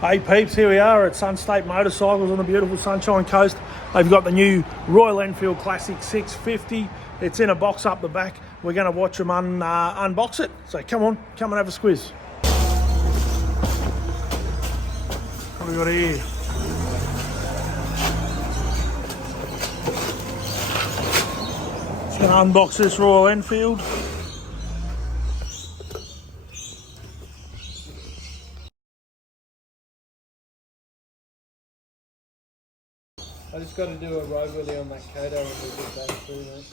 Hey peeps, here we are at Sun State Motorcycles on the beautiful Sunshine Coast. They've got the new Royal Enfield Classic 650. It's in a box up the back. We're going to watch them unbox it. So come on, come and have a squiz. What have we got here? Just going to unbox this Royal Enfield. I just got to do a road wheelie on that Kodo and we'll get that through, mate.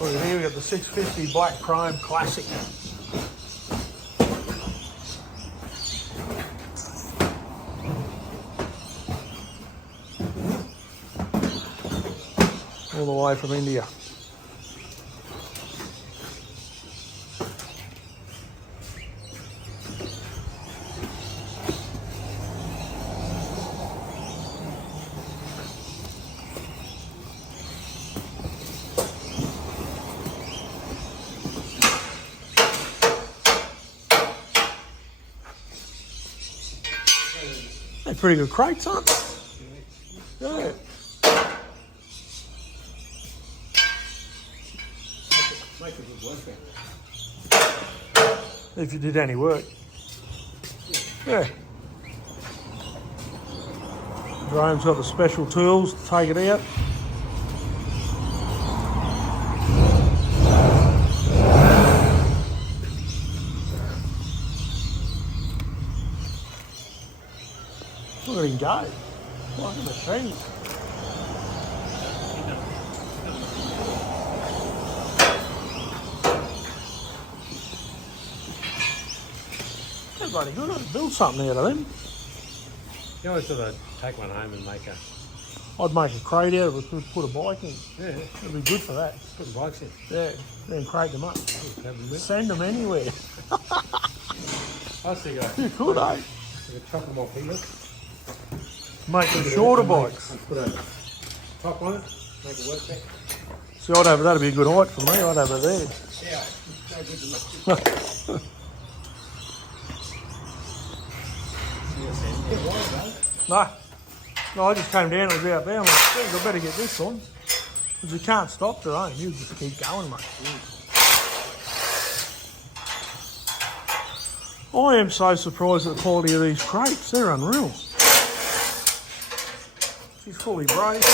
Look at here, we've got the 650 Black Chrome Classic. All the way from India. They're pretty good crates, aren't they? Yeah. Make a good workout. If you did any work. Yeah. Graham's got the special tools to take it out. Look at him go. Like a machine. They're bloody good. I'd build something out of them. You always sort of take one home and make a... I'd make a crate out of it, put a bike in. Yeah. It'd be good for that. Put the bikes in. Yeah, then crate them up. Send them anywhere. I see you go. You could, eh? You could chop them off here. Make them shorter bikes. Put a top on it, make it work better. See, that'd be a good height for me. I'd have it there. Yeah, no good to me. No, I just came down, it was out there. I'm like, geez, I better get this on. Because you can't stop the rain, you just keep going, mate. I am so surprised at the quality of these crates, they're unreal. She's fully braced.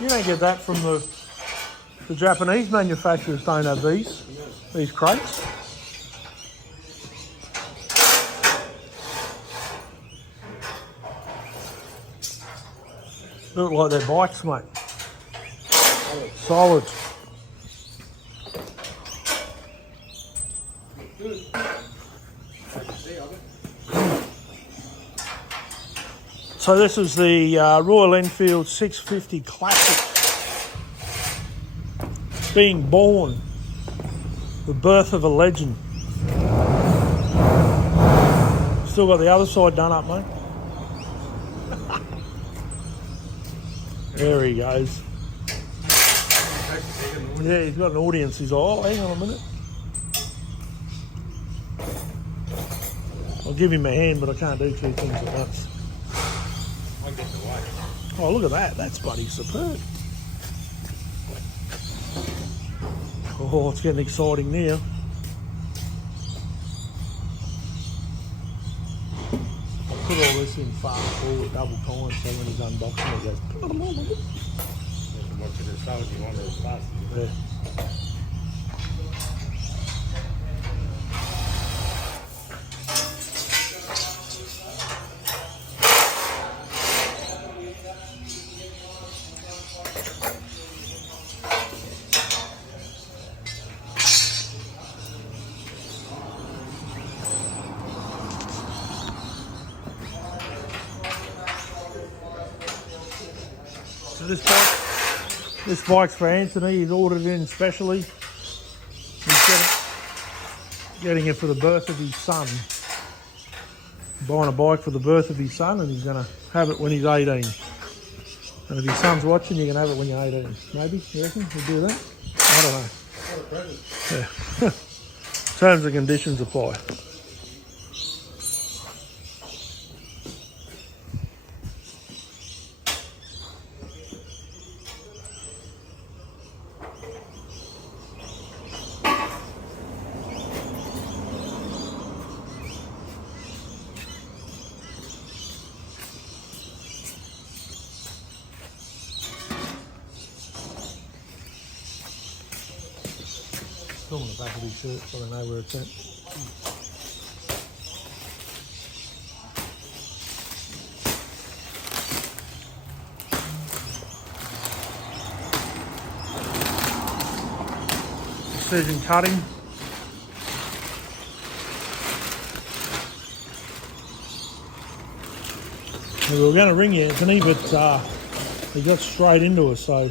You don't get that from the Japanese manufacturers, don't have these crates. Look like they're bikes, mate. Solid. So this is the Royal Enfield 650 Classic. Being born. The birth of a legend. Still got the other side done up, mate. There he goes. Yeah, he's got an audience. He's like, oh, hang on a minute. I'll give him a hand, but I can't do two things at once. I get the way. Oh, look at that. That's bloody superb. Oh, it's getting exciting now. Put all this in fast forward double time so when he's unboxing it goes... What you just told you want it as fast as you Yeah. So this bike's for Anthony. He's ordered it in specially. He's getting it for the birth of his son. Buying a bike for the birth of his son, and he's going to have it when he's 18. And if your son's watching, you can have it when you're 18. Maybe, you reckon? We'll do that? I don't know. What a present. Yeah. Terms and conditions apply. Still on the back of his shirt so they know where it's at. Precision cutting. We were going to ring you, Anthony, but he got straight into us, so I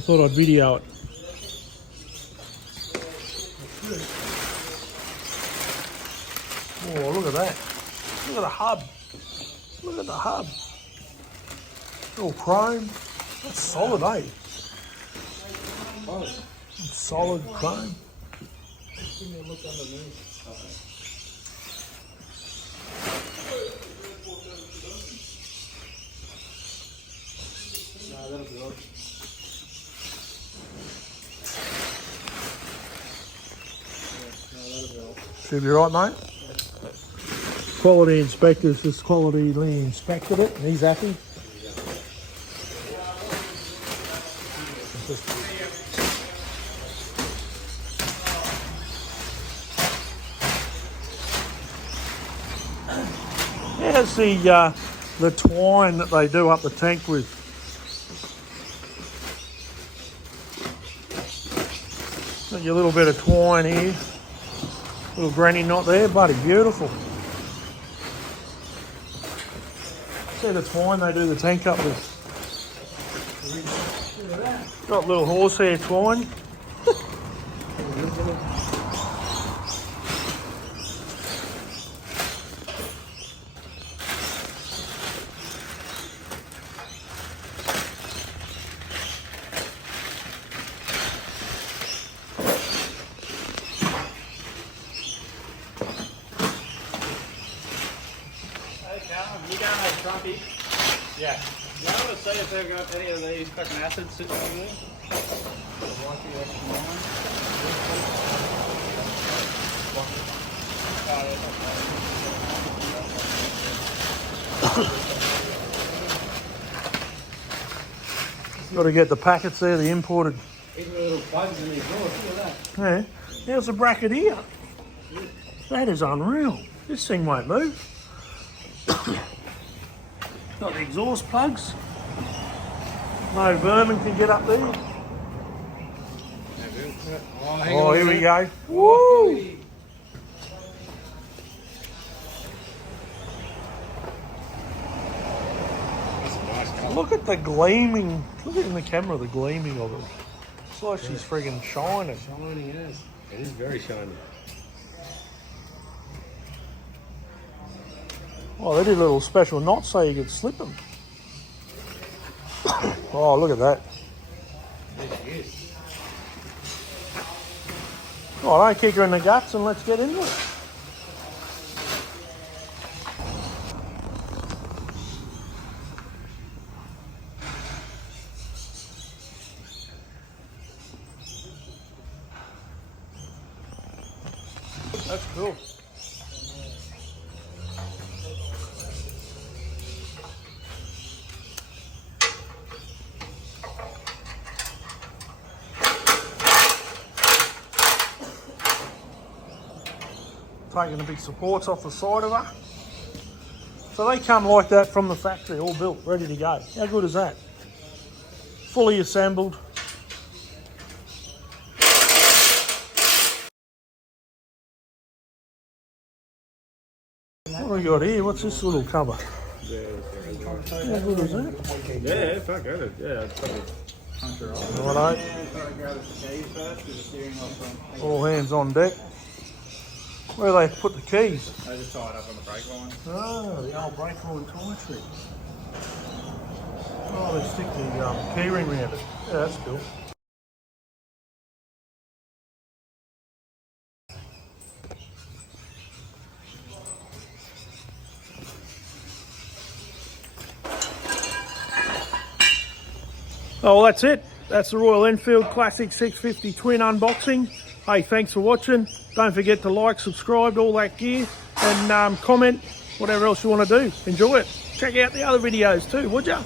thought I'd video it. Oh, look at that. Look at the hub. Look at the hub. All chrome. That's solid, eh? That's solid chrome. Give me a look underneath. No, that'll be good. Should be right, mate. Quality inspectors just quality inspected it, and he's happy. Here's the twine that they do up the tank with. Got your little bit of twine here. Little granny knot there, bloody beautiful. See the twine they do the tank up with. Got little horsehair twine. You got a Trumpy? Yeah. You want to see if they've got any of these fucking acids sitting over there? Got to get the packets there, the imported. Even the little plugs in the exhaust, look at that. Yeah, there's a bracket here. That is unreal. This thing won't move. Got the exhaust plugs. No vermin can get up there. Oh, here we go. Woo! Look at the gleaming. Look at in the camera the gleaming of it. It's like she's friggin' shining. Shiny, yes. It is very shiny. Oh, they did little special knots so you could slip them. Oh, look at that. Yes, it is. Oh, don't kick her in the guts and let's get into it. That's cool. Taking the big supports off the side of her. So they come like that from the factory, all built, ready to go. How good is that? Fully assembled. What have we got here? What's this little cover? Yeah, How good is that? yeah, fuck it. Yeah, it's probably. Righto. All hands on deck. Where do they put the keys? I just tie it up on the brake line. Oh, the old brake line tie trick. Oh, they stick the key ring around it. Yeah, that's cool. Oh, well, that's it. That's the Royal Enfield Classic 650 Twin unboxing. Hey, thanks for watching. Don't forget to like, subscribe, all that gear, and comment whatever else you want to do. Enjoy it. Check out the other videos too, would ya?